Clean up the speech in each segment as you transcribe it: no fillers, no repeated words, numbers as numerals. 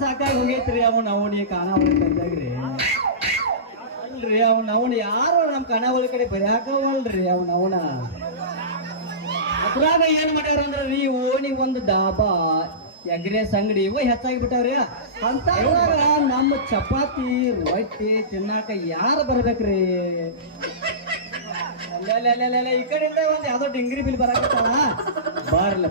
ಸಾಕಾಗಿ ಹೋಗೈತ್ರಿ ಅವನಿಗೆ ಕಾಣಾವಳಿ ತಂದಾಗ್ರಿ. ಅಲ್ರಿ ಅವನು ಯಾರು ನಮ್ ಕಾಣಾವಳಿ ಕಡೆ ಬರಾಕವಲ್ರಿ ಅವನ ಅದ್ರಾಗ ಏನ್ ಮಾಡ್ಯಾರ ಅಂದ್ರ ರೀ ಓಣಿ ಒಂದು ಡಾಬಾ ಎಗ್ರೆಸ್ ಅಂಗಡಿ ಇವ ಹೆಚ್ಚಾಗಿ ಬಿಟ್ಟವ್ರಿ. ಅಂತ ನಮ್ಮ ಚಪಾತಿ ರೊಟ್ಟಿ ತಿನ್ನಾಕ ಯಾರು ಬರ್ಬೇಕ್ರಿ? ಅಲ್ಲ ಈ ಕಡೆಯಿಂದ ಒಂದ್ ಯಾವ್ದೋ ಡಿಂಗ್ರಿ ಬಿಲ್ ಬರಾಕತ್ತಾಳ. ಬಾರ್ಲೆ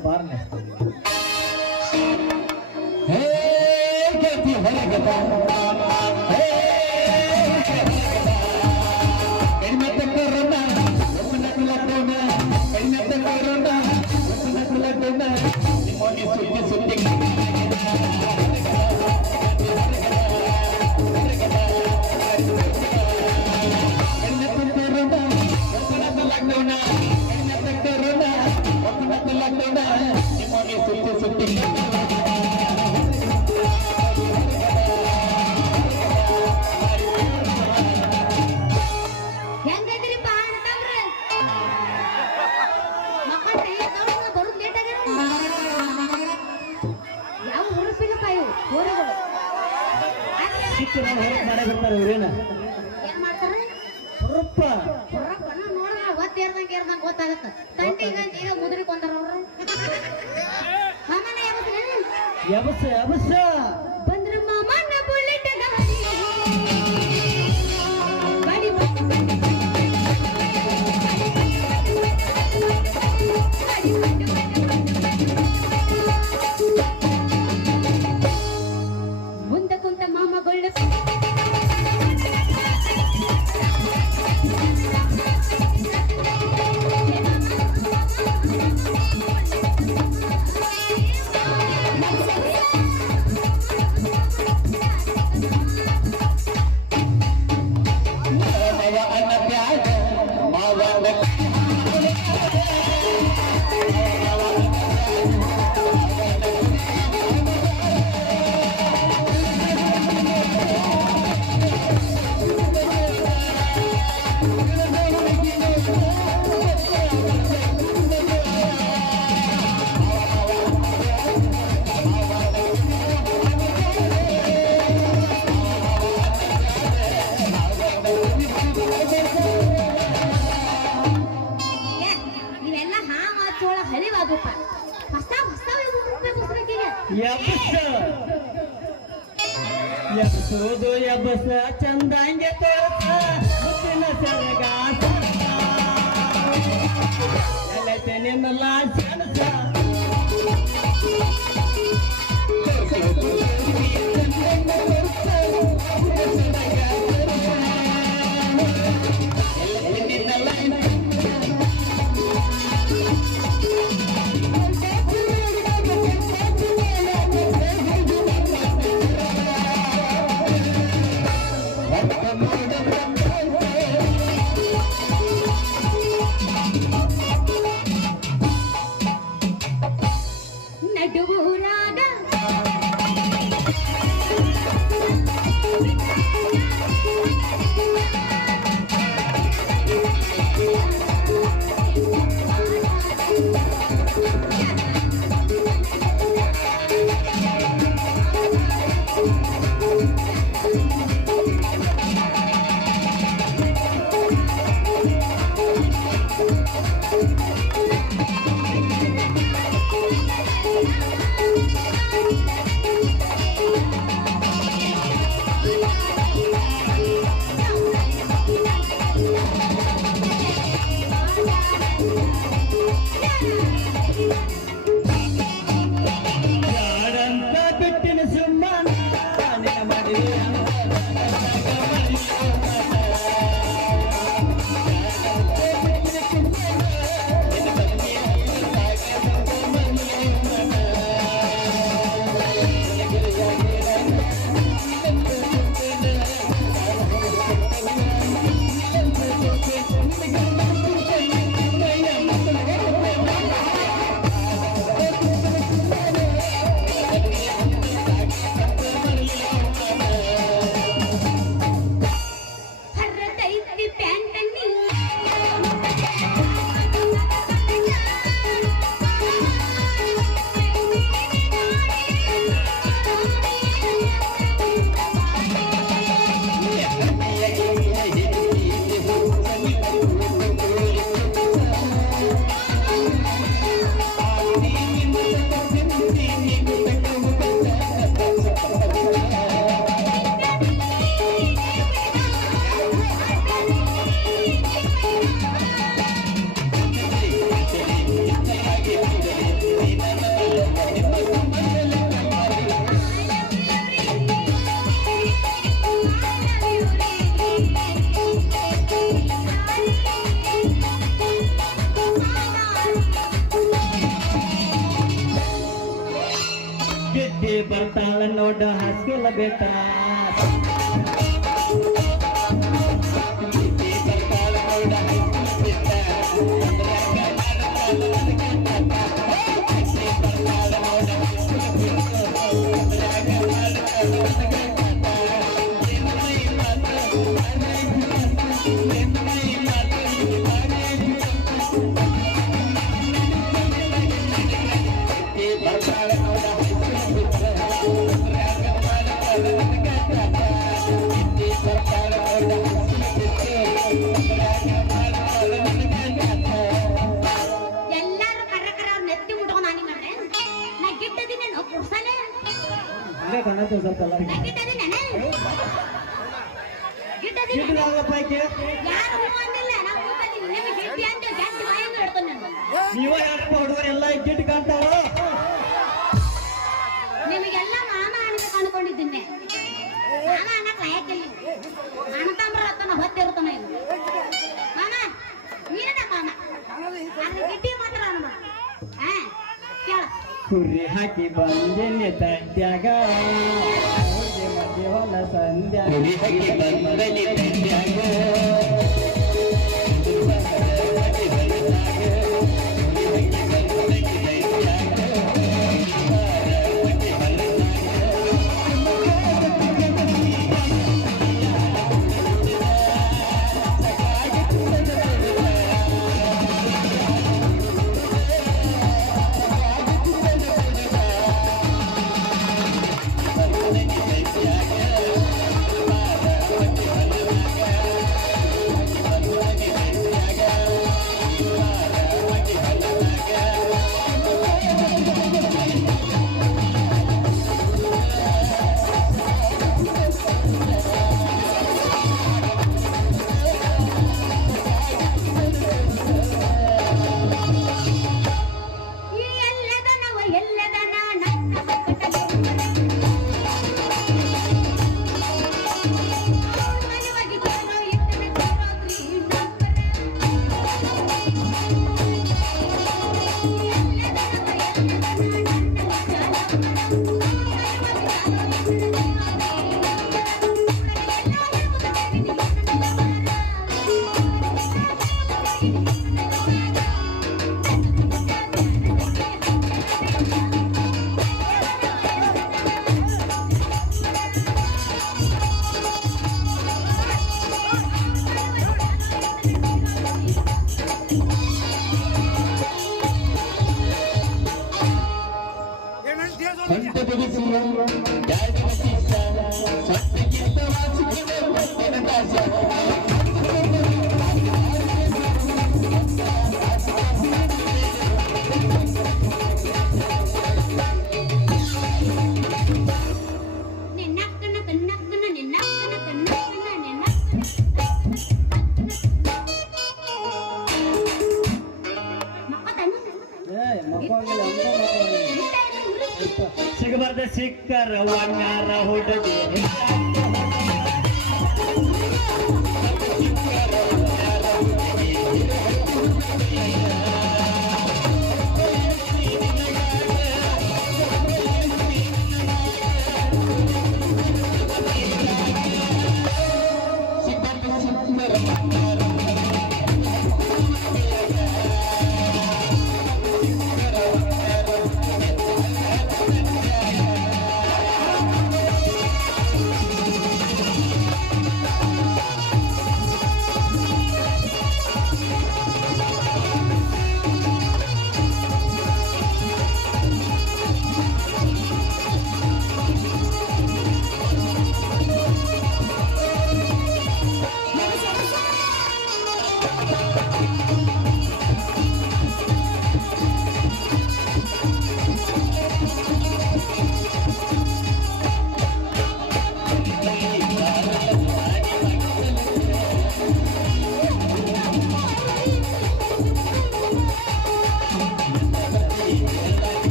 ಗೊತ್ತಾಗತ್ತ ತಂಟಿಗ ಮುದ್ರಿ ಕೊಂದಾರ ಅವ್ರು. ಎಬಸ ಬಂದ್ರು ಮಾಮನ ಬುಲೆಟ್ ಮುಂದೆ ಕುಂತ ಮಾಮ ಗೊಳ್ಳೆ ಎಬ್ಸೋದು ಎಬ್ಬಸ ಚಂದಂಗೆ ತೋರ್ಸ ಮುತ್ತಿನ ಸರಗ ಎಲ್ಲೈತೆ ನಿನ್ನ ಲಾಸನಸ ಬರ್ತಾಳ ನೋಡ ಹಾಸ್ಗೆಲ್ಲ ಬೇಟ ಎಲ್ಲಾರು ಕರ್ರಕರ ನೆತ್ತಿ ಮುಟ್ಕೊಂಡ್ ನಾನಿ ಮಾಡ್ರೆ ನಾ ಗಿಟ್ಟದಿನೇನು ಕುಡ್ಸಲೆ ಹಂಗೆ ಕಾಣತ್ತೆ ಸ್ವಲ್ಪ ಎಲ್ಲ ನಾ ಗಿಟ್ಟದಿನೇನೆ ಗಿಟ್ಟದಿನ ಗಿಡ್ಡದಾಗಪ್ಪ ಆಕೆ ಯಾರು ಹೂ ಅಂದಿಲ್ಲ ನಾ ಊಟದಿನಿ ನಿಮಗೆ ಗಿಟ್ಟಿ ಅಂತ ಜಾಸ್ತಿ ಬಾಯಿಂದ ಹಿಡ್ಕೊಂಡು ನಾನು ನೀವ ಯಾಕಪ್ಪ ಹುಡುಗರೆಲ್ಲ ಗಿಡ್ ಕಾಣ್ತಾವ ನಿಮಗೆಲ್ಲ ಮಾಮ ಅನ್ಬೇಕು ಅನ್ಕೊಂಡಿದ್ದೀನಿ ಮಾಮ ಅನ್ನಕ್ ಲಾಯಕ್ಕಿಲ್ಲ ಅಣ್ಣತಂಬ್ರ ಹತ್ತನ ಹೊತ್ತಿರ್ತಾನ ಇಲ್ಲಿ ಮಾಮ ನೀನ ಮಾಮ ಅದ್ರ ಗಿಟ್ಟಿ ಮಾತ್ರ ಅನ್ಬೇಡ ಹಾ ಕೇಳ ಕುರಿ ಹಾಕಿ ಬಂದೇನೆ ತಟ್ಯಾಗ ಅವ್ರಿಗೆ ಮಧ್ಯವಲ್ಲ ಸಂಧ್ಯಾ ಸಿಗಬಾರ್ದ ಸಿಕ್ಕರ ವಣ್ಣಾರ ಹುಡುಗಿ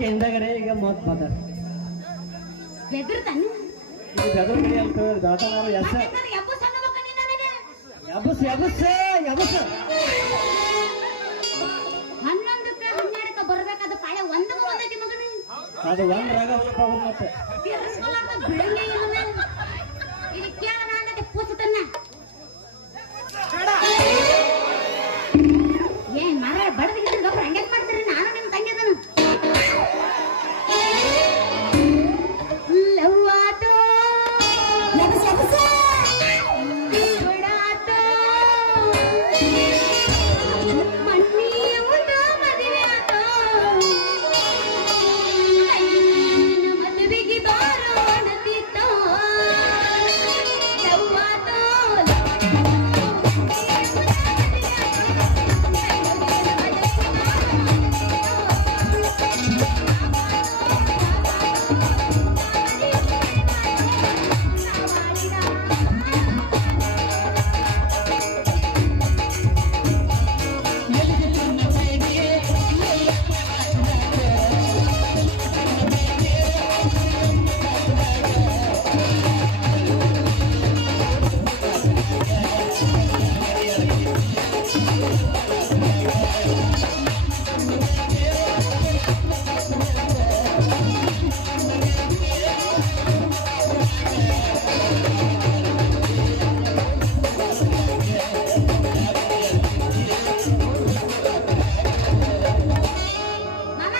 ಅದಕ್ಕೆ ಹಿಂದಗಡೆ ಈಗ ಮಾತಾಡ ಬೆದರ್ತಾನೆ ಈಗ ಬೆದರ ಕಡೆ ಅಂತ ದಾಟನಾರು ಎಸ್ ಎಬ್ಬು ಸಣ್ಣ ಮಕ್ಕಳು ನನಗೆ ಯಬಸ್ ಯಬಸ್ ಯಬಸ್ 11ಕ್ಕೆ 12ಕ್ಕೆ ಬರ್ಬೇಕಾದ ಪಾಳೆ ಒಂದಕ್ಕೆ ಒಂದೈತಿ ಮಗನ ಅದು ಒಂದ್ ರಾಗ ಹೋಗಪ್ಪ ಅವ್ರ ಮತ್ತೆ ತಿರ್ಸ್ಕೊಳಾರ್ದ ಬಿಡಂಗೇ ಇಲ್ಲ ನಾನು ಇದು ಕೇಳೋಣ ಅಂದ್ರೆ ಪೂಚತನ್ನ ಏನ್ ಮರ ಬಡದಿದ್ರೆ ಗೊಬ್ಬರ ಹಂಗೆ ಮಾಡ್ತೀರಿ ನಾನು ನಿಮ್ ತಂಗಿದನು ಲವ್ವಾತೋ ಬಿಡಾತೋ ಮಣ್ಣಿಯ ಮುಂದ ಮದುವೆ ಆತೋ ಮದುವೆಗೆ ಬಾರೋ ಅನ್ನತಿತ್ತೋ ಲವ್ವಾತೋ ಮಾಮ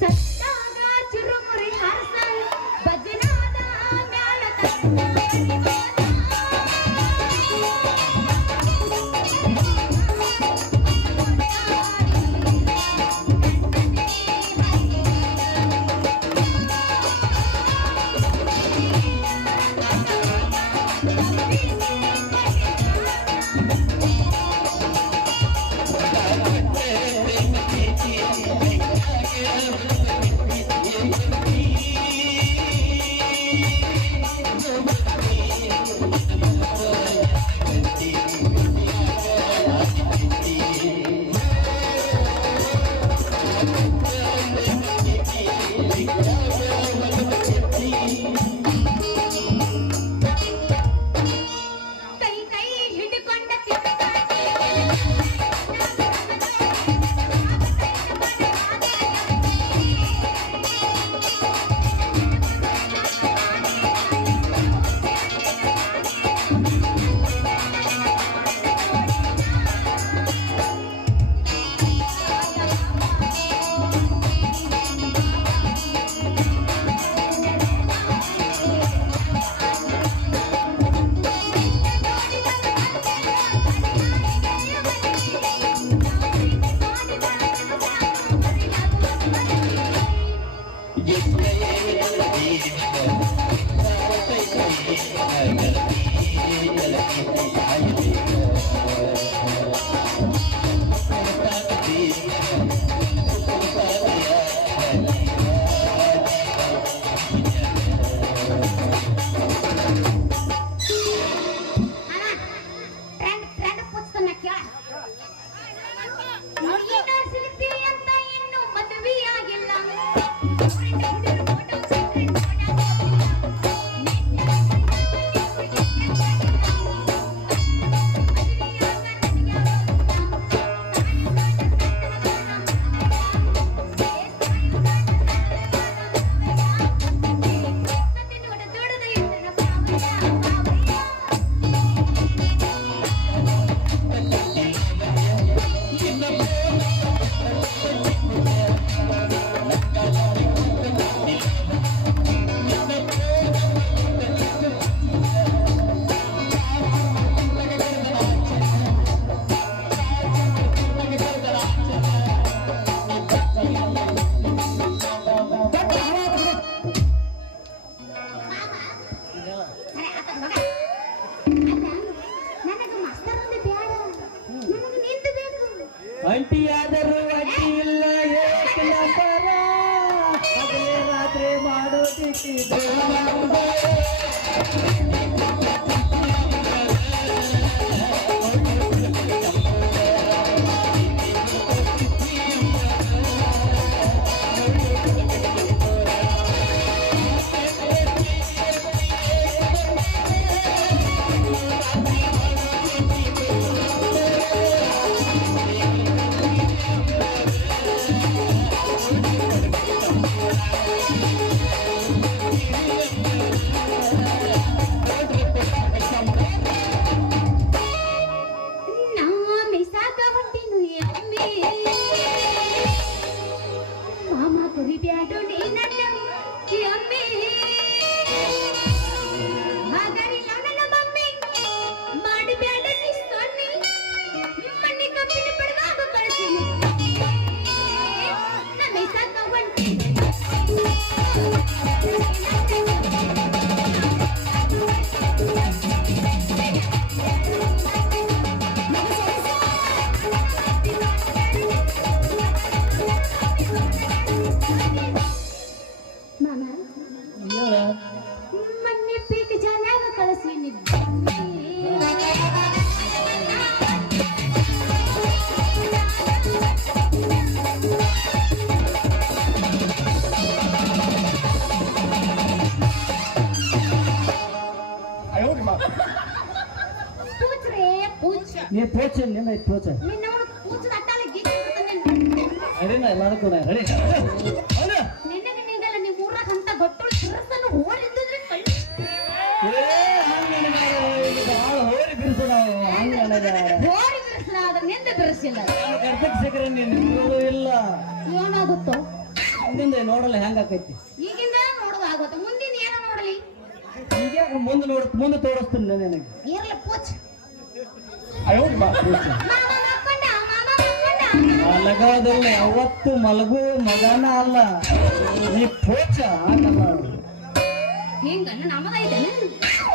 ಸತ್ತಾಗ ಚಿರುಮುರಿ ಹಾರ್ಸ ಭಜನಾದ ಮ್ಯಾಲ ಕೈ ಕೈ ಹಿಡಿಕೊಂಡ ಫ್ರೆಂಡ್ ಪುಸ್ತಕ ಕೇಳ ನೋಡಿನ ಸಿಗ್ತಿ ಅಂತ ಇನ್ನು ಮದುವೆಯಾಗಿಲ್ಲ ನನಗೆ ಮಾಸ್ತರ್ ಒಂದು ಬ್ಯಾಡ ನನಗೆ ನಿಂತು ಬೇಕು ಅಂಟಿಯಾದರೂ ಅಡ್ಡಿ ಇಲ್ಲ ಏಕಿಲ್ಲ ಪರ ಹಗಲೇ ರಾತ್ರಿ ಮಾಡೋದಿಟ್ಟಿದ್ದು ಪೂಚ್ರೇ ಪೂಚ್ ನೀ ಪೋಚ ನಿನ್ನ ಪೋಚ ನಿನ್ನವನು ಪೂಚದ ಅಟ್ಟಾಲೆ ಗೀಚ್ ಅರೇನ ಎಲ್ಲಾದಕ್ಕೂ ರೆಡಿ ನಿನ್ನೆ ನಿಂಗಲ್ಲ ನೀವು ಮೂರಾಗ ಅಂತ ಗಟ್ಟುಳು ಸಿರಸನ್ನು ಓಡಿದ್ರೆ ಕಳ್ಳಿ ಭಾಳ ಹೋರಿ ಬಿರುಸು ನಾವು ಹಂಗ ಓಡಿ ಬಿಡಿಸಿದ ಆದ್ರೆ ನಿಂದ ಬಿಡಿಸಿಲ್ಲ ಕರ್ಪಕ್ಕೆ ಸಿಕ್ಕರೆ ನೀನು ಇಲ್ಲ ಏನಾಗುತ್ತೋ ಮುಂದೆ ನೋಡಲ್ಲ ಹೆಂಗ ಆಕೈತಿ ಈಗಿಂದ ನೋಡುವ ಆಗುತ್ತೆ ಮುಂದಿನ ಏನೋ ನೋಡಲಿ ಈಗ ಮುಂದೆ ತೋರಿಸ್ತೀನಿ ನನಗೆ ಇರ್ಲಿ ಪೂಚ್ ಪೋಚ ಮಾಮ ಮಕ್ಕೊಂಡ ಮಲಗೋದಿಲ್ಲ ಯಾವತ್ತು ಮಲಗು ಮಗನ ಅಲ್ಲ ನೀ ಪೋಚ ಆಗಲ್ಲ ಹಿಂಗನ್ನು ನಮ್ಮದೈತನ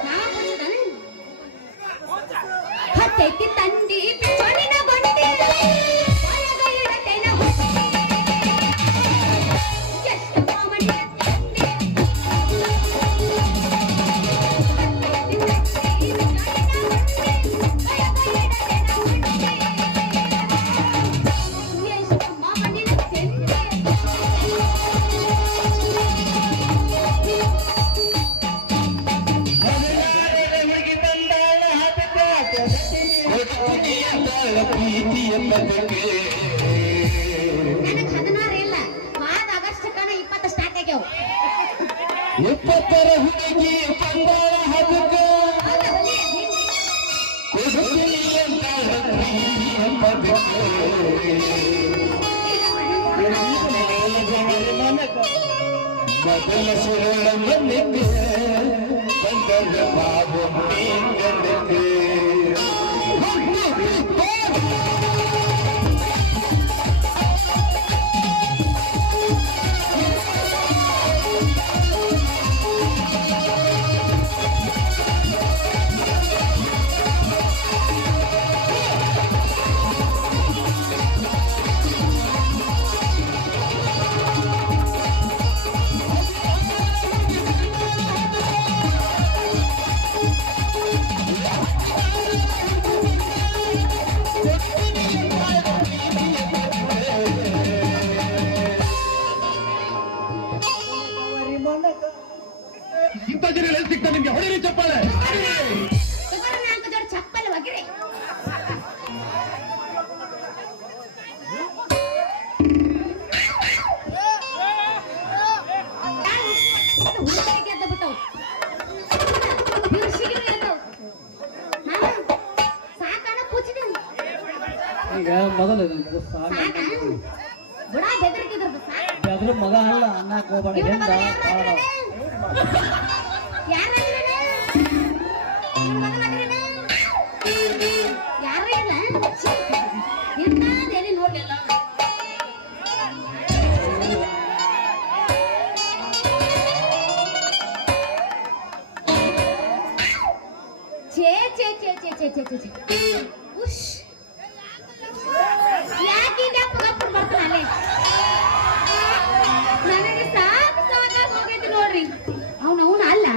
ನಾ ಪೂಚದನ ಹತ್ತೈತಿ ತಂಡಿ ಚೊಣಿನ ಗೊಂಡಿ ಒಳಗ ಇಡತೇನ ಹೊಟ್ಟಿ ಎಷ್ಟು ಮಾಮಣ್ಣ ತಂಡಿ ಹತ್ತೈತಿ ತಂಡಿ ಚೊಣಿನ ಗೊಂಡಿ ಒಳಗ ಇಡತೇನ ಹೊಟ್ಟಿ ಎಷ್ಟು ಮಾಮಣ್ಣ ತಂಡಿ ನನಗ್ 16 ಇಲ್ಲ 5 ಆಗಸ್ಟ್ 20 ಸ್ಟಾರ್ಟ್ ಆಗ್ಯಾವ 20ರ ಹುಡುಗಿ ಬಂದಾಳ ಹದಕ ಹೌದಾ ಹುಲಿ? ಹಿಂದಿ? ಕೊಡುತ್ತೀನಿ ಅಂತಾಳ ಪ್ರೀತಿ ಎಂಬ ಮೊದಲ ಸುರಳ ಮನೆಗೆ ಬಂದರ ಬಾಬು ಮೀಂಗನಗೆ ಇಂಥ ಜನ ಎಲ್ಲಿ ಸಿಗ್ತಾ ನಿಮ್ಗೆ ಹೊಡೆರಿ ಚಪ್ಪಾಳೆ ತಗೋರಿ ನಾಲ್ಕು ಜೋಡಿ ಚಪ್ಪಲಿ ಒಗಿರಿ ಹುಡುಗರಿಗೆ ಎದ್ದು ಬಿಟ್ಟವು ಬಿರ್ಸಿಗೆ ಎದ್ದವು ಸಾಕಣ ಪೂಚಿದೀನಿ ಈಗ ಮೊದಲು ಸಾಕ ಬುಡ ಬೆದರಿಕಿದ್ರದ್ದು ಸಾಕು ಅದ್ರ ಮಗ ಅಲ್ಲ ಅನ್ನಕ್ ಹೋಗ್ಬೇಡ ಇವ್ನ ಹೆಂಗ ಯಾರಾದ್ರೇನ ಇವ್ನ ಮಗನಾದ್ರೇನ ಯಾರು ಇಲ್ಲ ಎಂತಾದೇನಿ ನೋಡ್ಲಿಲ್ಲ ಛೇ ಛೇ ಛೇ ಛೇ ಛೇ ಛೇ ಛೇ ಛೇ ಉಶ್ ಯಾಕೆ ಗಪ್ಪು ಬರ್ತಾನೆ ನನಗೆ ಸಾಕು ಸಾಕಾಗಿ ಹೋಗೈತಿ ನೋಡ್ರಿ ಅವನ ಅಲ್ಲ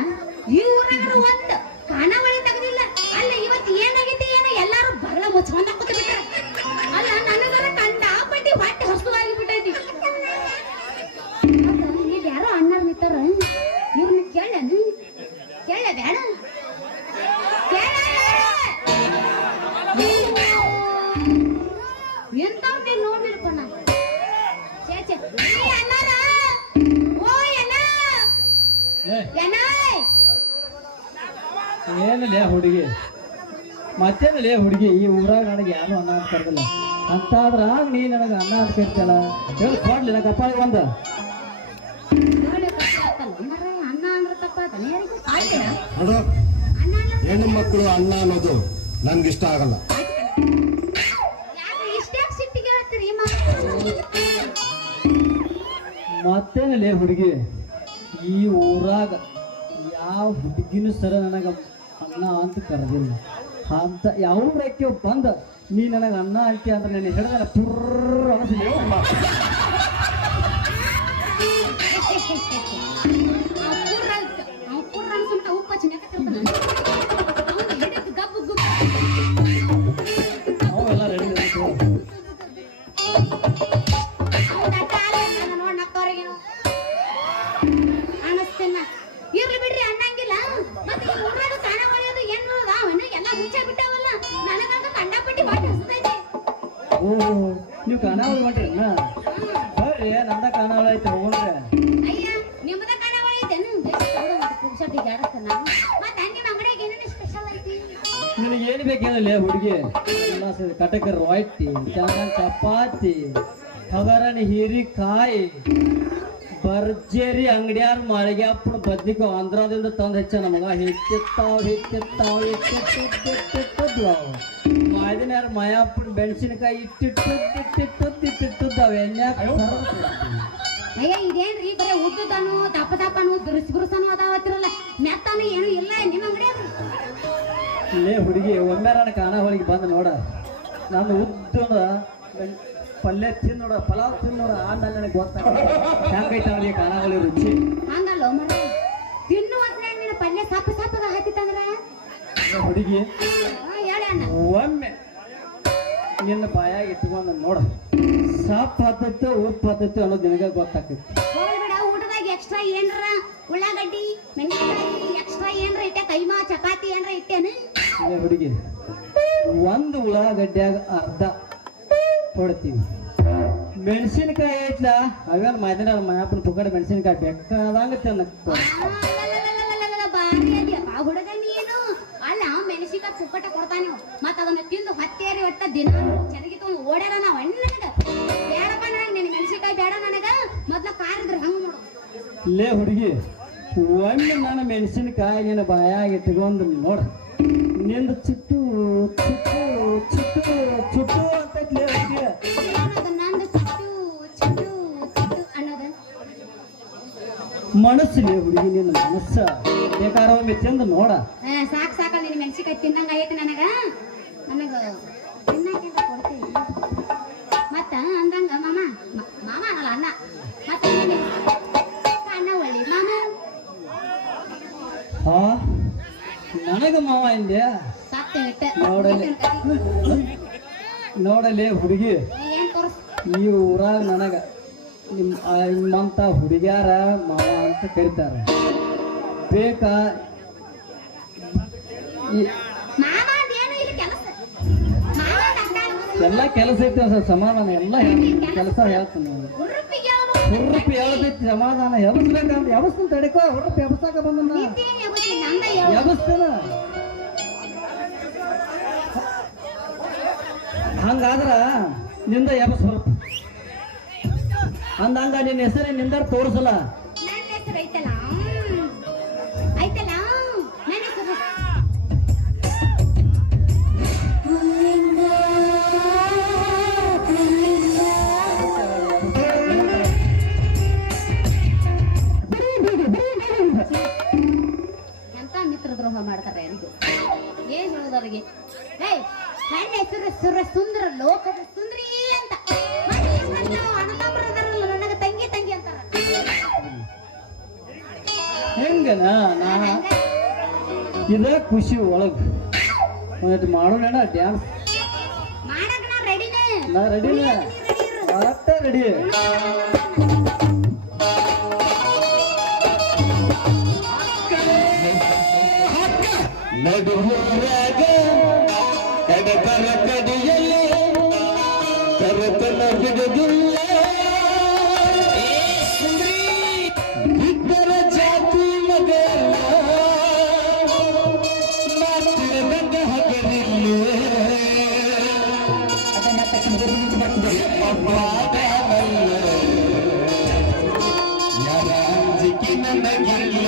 ಈ ಊರಾಗ ಒಂದ್ ಖಾನಾವಳಿ ತೆಗೆದಿಲ್ಲ ಅಲ್ಲ ಇವತ್ತು ಏನಾಗೈತಿ ಏನೋ ಎಲ್ಲಾರು ಬಗಲ ಮುಚ್ಕೊಂಡ್ ಹಾಕೋತ ಬಿಟ್ರ ಅಲ್ಲ ನನಗರ ಕಂಡಾಪಟ್ಟಿ ಹೊಟ್ಟೆ ಹಸುವಾಗಿ ಬಿಟ್ಟೈತಿ ನೀವ್ ಯಾರೋ ಅಣ್ಣಾರ್ ನಿಂತಾರ ಇವ್ರನ್ನ ಕೇಳೇನು ಕೇಳ ಬೇಡ ಎಂತ ನೋಡ್ಲಿರ್ಕೊಂಡ ಛೇ ಛೇ ಅಣ್ಣಾರ ಓ ಅಣ್ಣ ಏನಲ್ಲೇ ಹುಡುಗಿ ಮತ್ತೇನಲ್ಲೇ ಹುಡುಗಿ ಈ ಊರಾಗ ನನಗೆ ಯಾರು ಅನ್ನ ಅಂತ ಕರ್ದಿಲ್ಲ ಅಂತಾದ್ರ ನೀ ನನಗೆ ಅನ್ನ ಅಂತ ಕರಿತಲ್ಲ ಹೇಳಿ ಕೊಡ್ಲಿ ನಾ ಕಪ್ಪಾಗಿ ಒಂದ ಅಣ್ಣ ಅಂದ್ರೆ ತಪ್ಪಾತಲ್ಲ ನೋಡು ಅಣ್ಣ ಅಂದ್ರೆ ಹೆಣ್ಣು ಮಕ್ಕಳು ಅನ್ನ ಅನ್ನೋದು ನನ್ಗಿಷ್ಟ ಆಗಲ್ಲ ಯಾಕೆ ಇಷ್ಟ್ಯಾಕ್ ಸಿಟ್ಟಿಗೆ ಹೇಳ್ತೀರಿ ಮತ್ತೇನಲ್ಲೇ ಹುಡುಗಿ ಈ ಊರಾಗ ಯಾವ ಹುಡುಗಿನೂ ಸರ ನನಗೆ ಅನ್ನ ಅಂತ ಕರೆದಿಲ್ಲ ಅಂತ ಯಾವ ರೆಕ್ಕೆ ಬಂದ ನೀ ನನಗೆ ಅನ್ನ ಅಂತಿ ಅಂದ್ರೆ ನನಗೆ ಹೇಳಿದ್ರೆ ಪುರ್ರ ಅನಿಸ್ಲಿ ಅನ್ಸುಂಟ ಉಪ್ಪ ಚಿನ್ನಕ್ಕೆ ನೀವು ಖಾನಾವಳಿ ಮಾಡ್ರಿ ಬರ್ರಿ ನಂದ ಖಾನಾವಳಿ ಐತೆ ಹೋಗ್ರೆ ಅಯ್ಯ ನಿಮ್ಮದ ಕಣವಳ ಐತೇನು ಪುಗ್ಸಟ್ಟಿ ಜಾಡಸ್ತಾನ ಮತ್ತೆ ನಿಮ್ಮ ಅಂಗಡಿಯಾಗ ಏನೇನು ಸ್ಪೆಷಲ್ ಐತಿ ನಿನಗೆ ಏನು ಬೇಕೇನಲ್ಲ ಹುಡುಗಿ ಎಲ್ಲ ಕಟಕ ರೊಟ್ಟಿ ಚಾಂಗನ್ ಚಪಾತಿ ಖಬರನಿ ಹೀರಿಕಾಯಿ ಭರ್ಜರಿ ಅಂಗಡಿಯಾರ ಮಾಳಿಗೆ ಅಪ್ಪನ ಬದ್ನಿಕ ಆಂಧ್ರದಿಂದ ತಂದು ಹೆಚ್ಚ ನಮಗ ಹೆಚ್ಚೆತ್ತಾವ್ ಮಾದಿನಾರ ಮಾಯಪ್ಪನ ಮೆಣಸಿನಕಾಯಿ ಇಟ್ಟಿಟ್ಟುದ್ದಾವೆ ಎಣ್ಣೆ ಅಯ್ಯ ಇದೇನ್ರಿ ಬರೀ ಉದ್ದದನು ದಪ್ಪ ದಪ್ಪನು ಬಿರುಸನು ಅದಾವತ್ತಿರಲ್ಲ ಮೆತ್ತನು ಏನು ಇಲ್ಲ ನಿಮ್ಮ ಅಂಗಡಿಯಾಗ ಲೇ ಹುಡುಗಿ ಒಮ್ಮೆ ನನ್ನ ಖಾನಾವಳಿಗೆ ಬಂದು ನೋಡ ನಾನು ಉದ್ದದ ಪಲ್ಯ ತಿಂದು ನೋಡ ಪಲಾವ್ ತಿಂದು ನೋಡ ಆಮೇಲೆ ನನಗೆ ಗೊತ್ತಾಗ ಹೆಂಗೈತೆ ಅವನಿಗೆ ಖಾನಾವಳಿ ರುಚಿ ಹಂಗಲ್ಲ ಮರ ತಿನ್ನುವಂತ ನಿನ್ನ ಪಲ್ಯ ಸಪ್ಪಗ ಹಾಕಿತ್ತಂದ್ರ ಹುಡುಗಿ ಹೇಳಿ ಅಣ್ಣ ಒಮ್ಮೆ ನಿನ್ನ ಬಾಯಾಗ ಇಟ್ಕೊಂಡು ನೋಡ ಸಪ್ ಹತ್ತೈತೆ ಉಪ್ಪು ಹತ್ತೈತೆ ಅನ್ನೋದು ನಿನಗೆ ಗೊತ್ತಾಗ್ತೈತಿ ಹೋಗ್ಬಿಡ ಊಟದಾಗ ಎಕ್ಸ್ಟ್ರಾ ಏನ್ರ ಉಳ್ಳಾಗಡ್ಡಿ ಮೆಣಸಿನಕಾಯಿ ಎಕ್ಸ್ಟ್ರಾ ಏನ್ರ ಇಟ್ಟೆ ಕೈಮಾ ಚಪಾತಿ ಏನ್ರ ಇಟ್ಟೇನು ಲೇ ಹುಡುಗಿ ಒಂದು ಉಳ್ಳಾಗಡ್ಡ್ಯಾಗ ಅರ್ಧ ಕೊಡ್ತೀವಿ ಮೆಣಸಿನಕಾಯಿ ಐತ್ಲ ಅವೇನು ಮಾದಿನ ಮಾಯಪ್ಪನ ಪುಕ್ಕಡೆ ಮೆಣಸಿನಕಾಯಿ ಬೇಕಾದಂಗ ತಿನ್ನಕ್ಕೆ ಬಾರಿ ಅದ್ಯಪ್ಪ ಹುಡುಗ ನೀನು ಅಲ್ಲ ಮೆಣಸಿನಕಾಯಿ ಪುಕ್ಕಟ ಕೊಡ್ತಾನೆ ಮತ್ತ ಅದನ್ನ ತಿಂದು ಹತ್ತೇರಿ ಒಟ್ಟ ದಿನ ಚರಗಿ ತಗೊಂಡು ಓಡ್ಯಾರ ನಾವ್ ಅಣ್ಣನಗ ಬೇಡಪ್ಪ ನನಗೆ ನಿನ್ನ ಮೆಣಸಿನಕಾಯಿ ಬೇಡ ನನಗ ಮೊದ್ಲ ಕಾರಿದ್ರೆ ಹಂಗ ಮಾಡು ಲೇ ಹುಡುಗಿ ಒಮ್ಮೆ ನಾನು ಮೆಣಸಿನಕಾಯಿ ನಿನ್ನ ಬಾಯಾಗ ಇಟ್ಕೊಂಡು ನೋಡ ನಿಂದು ಚುಟ್ಟು ಚುಟ್ಟು ಚುಟ್ಟು ಚುಟ್ಟು ಅಂತೈತಿ ಲೇ ಹುಡುಗಿ ಏನದು ನಂದು ಚುಟ್ಟು ಚುಟ್ಟು ಚುಟ್ಟು ಅನ್ನೋದು ಮನಸ್ಸು ಲೇ ಹುಡುಗಿ ನಿನ್ನ ಮನಸ್ಸ ಬೇಕಾದ್ರೆ ಒಮ್ಮೆ ತಿಂದು ನೋಡ ಸಾಕ್ ಸಾಕ ನಿನ್ನ ಮೆಣಸಿನಕಾಯಿ ತಿಂದಂಗ ಐತಿ ನನಗ ತಿನ್ನಕ್ಕೆ ಕೊಡ್ತೀನಿ ಮತ್ತ ಅಂದಂಗ ಮಾಮ ಮಾಮ ಅನ್ನಲ್ಲ ಅಣ್ಣ ಮತ್ತ ಅಣ್ಣ ಒಳ್ಳಿ ಮಾಮ ಹಾ ನನಗ ಮಾವ ಹಿಂದೆ ಸಾಕ್ತೆ ಇಟ್ಟ ನೋಡಲಿ ಹುಡುಗಿ ಏನ್ ತೋರಿಸ್ ಈ ಊರಾಗ ನನಗ ನಿಮ್ಮಂತ ಹುಡುಗ್ಯಾರ ಮಾವ ಅಂತ ಕರೀತಾರ ಬೇಕಾ ಮಾಮ ಅದೇನು ಇಲ್ಲಿ ಕೆಲಸ ಮಾಮ ಎಲ್ಲ ಕೆಲಸ ಐತಿ ಸಮಾಧಾನ ಎಲ್ಲ ಕೆಲಸ ಹೇಳ್ತೀನಿ ಉರುಪಿಗೆ ಹುರುಪಿ ಹೇಳ್ತೈತಿ ಸಮಾಧಾನ ಎಬಸ್ಬೇಕಂತ ಎಬಸ್ತೀನಿ ತಡಿಕೋ ಹುರುಪಿ ಎಬಸಾಕ ಬಂದನ ಎಬಸ್ತೀನ ಹಂಗಾದ್ರ ನಿಂದ ಎಬಸ್ ಹುರುಪಿ ಅಂದಂಗ ನಿನ್ನ ಹೆಸರು ನಿಂದಾರ ತೋರಿಸಲ್ಲ ನನ್ನ ಹೆಸರು ಐತಲ್ಲ ಐತಲ್ಲ ನನ್ನ ಹೆಸರು ಎಂತ ಮಿತ್ರ ದ್ರೋಹ ಮಾಡ್ತಾರೆ ಯಾರಿಗೂ ಏನ್ ಹೇಳೋದವ್ರಿಗೆ ಏಯ್ ನನ್ನ ಹೆಸರು ಸುಂದರ ಲೋಕದ ಸುಂದರಿ ಅಂತ ಅಣ್ಣತಮ್ಮರದಾರಲ್ಲ ನನಗ ತಂಗಿ ತಂಗಿ ಅಂತಾರ ಹೆಂಗನ ನಾ ಇದ ಖುಷಿ ಒಳಗ್ ಒಂದಿಟ್ಟು ಮಾಡೋಣ ಡ್ಯಾನ್ಸ್ ಮಾಡಕ್ ನಾ ರೆಡಿನೇ ನಾ ರೆಡಿನ ಅಷ್ಟೇ ರೆಡಿ ನಡುವರಾಗ ಕಡಪರ ಕಡಿಯಲ್ಲಿ ಕರತನ ಬಿಡುದಿಲ್ಲ ಇಬ್ಬರ ಜಾತಿ ಮಗಲ್ಲ ಮಾತಿನಂಗ ಹಗರಿಲ್ಲ ಯಾರ ಅಂಜಿಕೆ ನನಗಿಲ್ಲ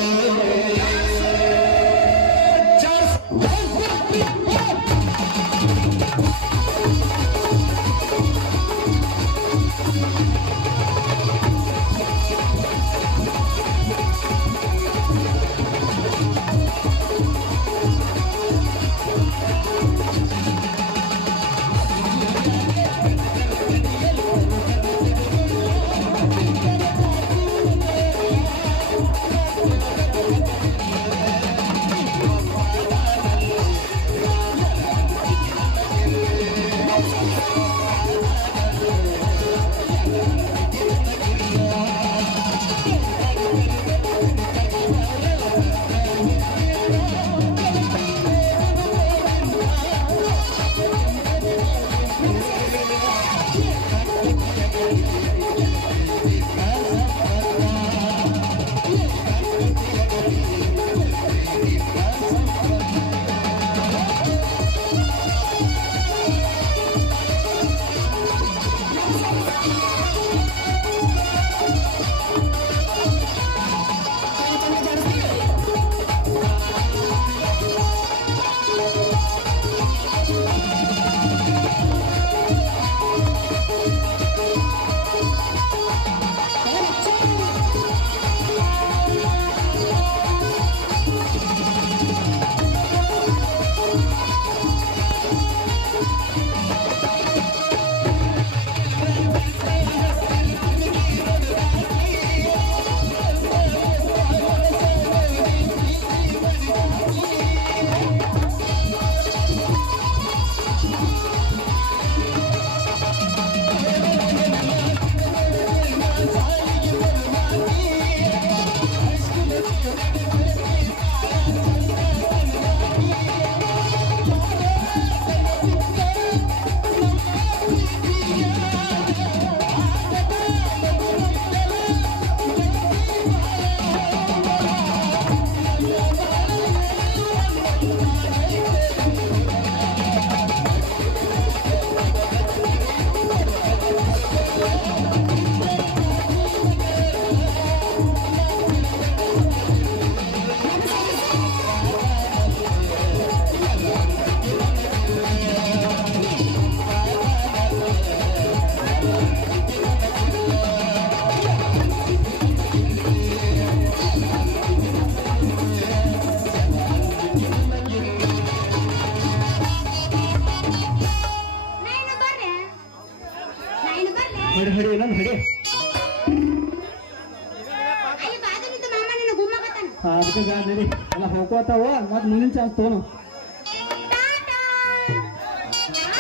ಅದಕ್ಕೆ ಗಾಡಿ ಎಲ್ಲ ಹೋಗ್ಕೋತಾವ ಮತ್ತೆ ಮುಂದಿನ ಚಾನ್ಸ್ ತೋನು